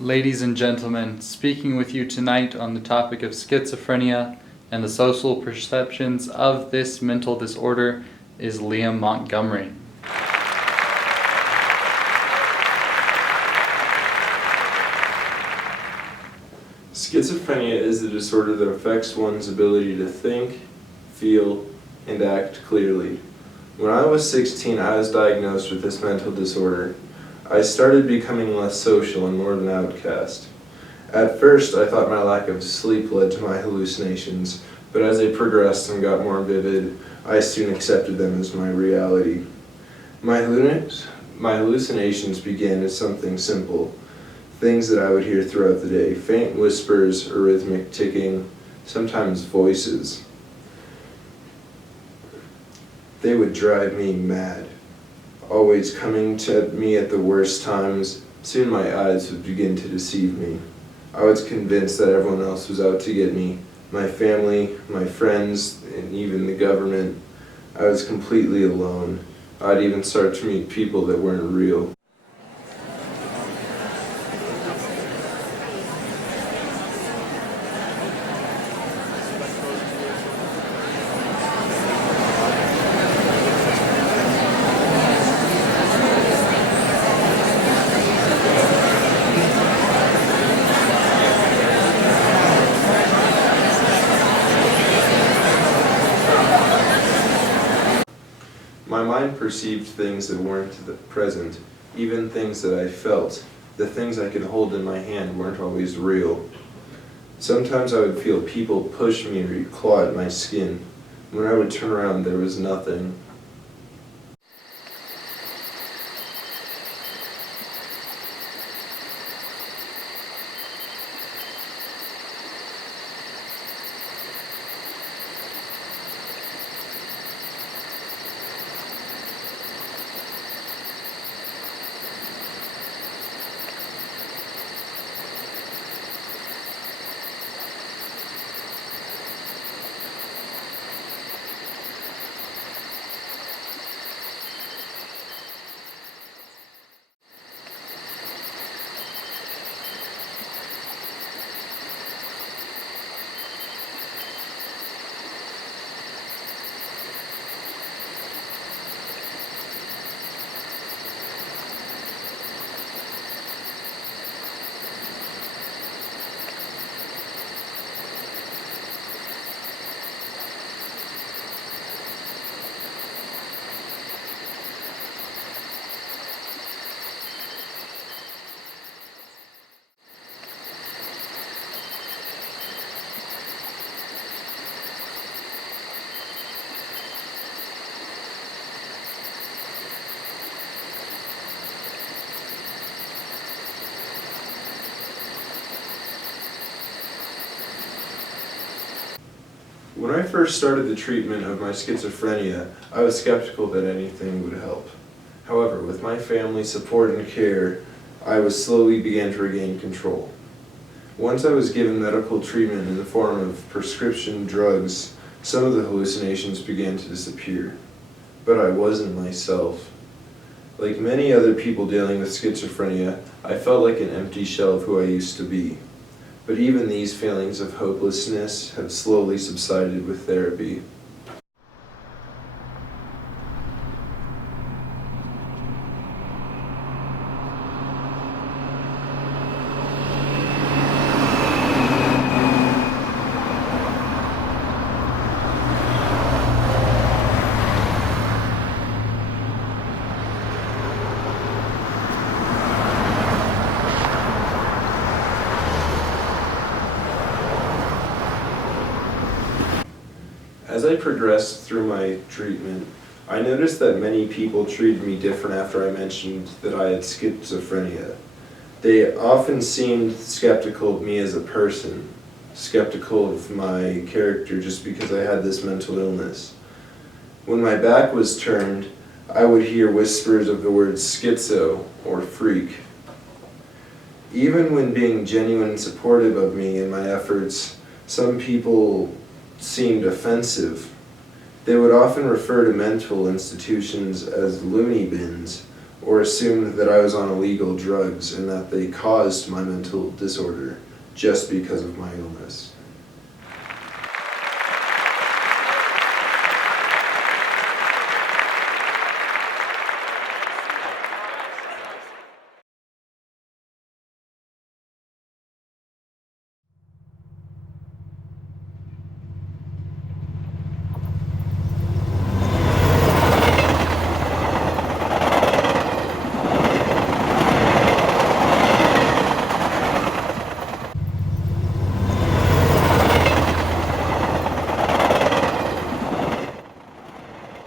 Ladies and gentlemen, speaking with you tonight on the topic of schizophrenia and the social perceptions of this mental disorder is Liam Montgomery. Schizophrenia is a disorder that affects one's ability to think, feel, and act clearly. When I was 16, I was diagnosed with this mental disorder. I started becoming less social and more of an outcast. At first, I thought my lack of sleep led to my hallucinations, but as they progressed and got more vivid, I soon accepted them as my reality. My hallucinations began as something simple, things that I would hear throughout the day, faint whispers, a rhythmic ticking, sometimes voices. They would drive me mad, always coming to me at the worst times. Soon my eyes would begin to deceive me. I was convinced that everyone else was out to get me, my family, my friends, and even the government. I was completely alone. I'd even start to meet people that weren't real. My mind perceived things that weren't present, even things that I felt. The things I could hold in my hand weren't always real. Sometimes I would feel people push me or claw at my skin. When I would turn around, there was nothing. When I first started the treatment of my schizophrenia, I was skeptical that anything would help. However, with my family's support and care, I slowly began to regain control. Once I was given medical treatment in the form of prescription drugs, some of the hallucinations began to disappear. But I wasn't myself. Like many other people dealing with schizophrenia, I felt like an empty shell of who I used to be. But even these feelings of hopelessness have slowly subsided with therapy. As I progressed through my treatment, I noticed that many people treated me different after I mentioned that I had schizophrenia. They often seemed skeptical of me as a person, skeptical of my character just because I had this mental illness. When my back was turned, I would hear whispers of the words schizo or freak. Even when being genuine and supportive of me and my efforts, some people seemed offensive. They would often refer to mental institutions as loony bins, or assumed that I was on illegal drugs and that they caused my mental disorder just because of my illness.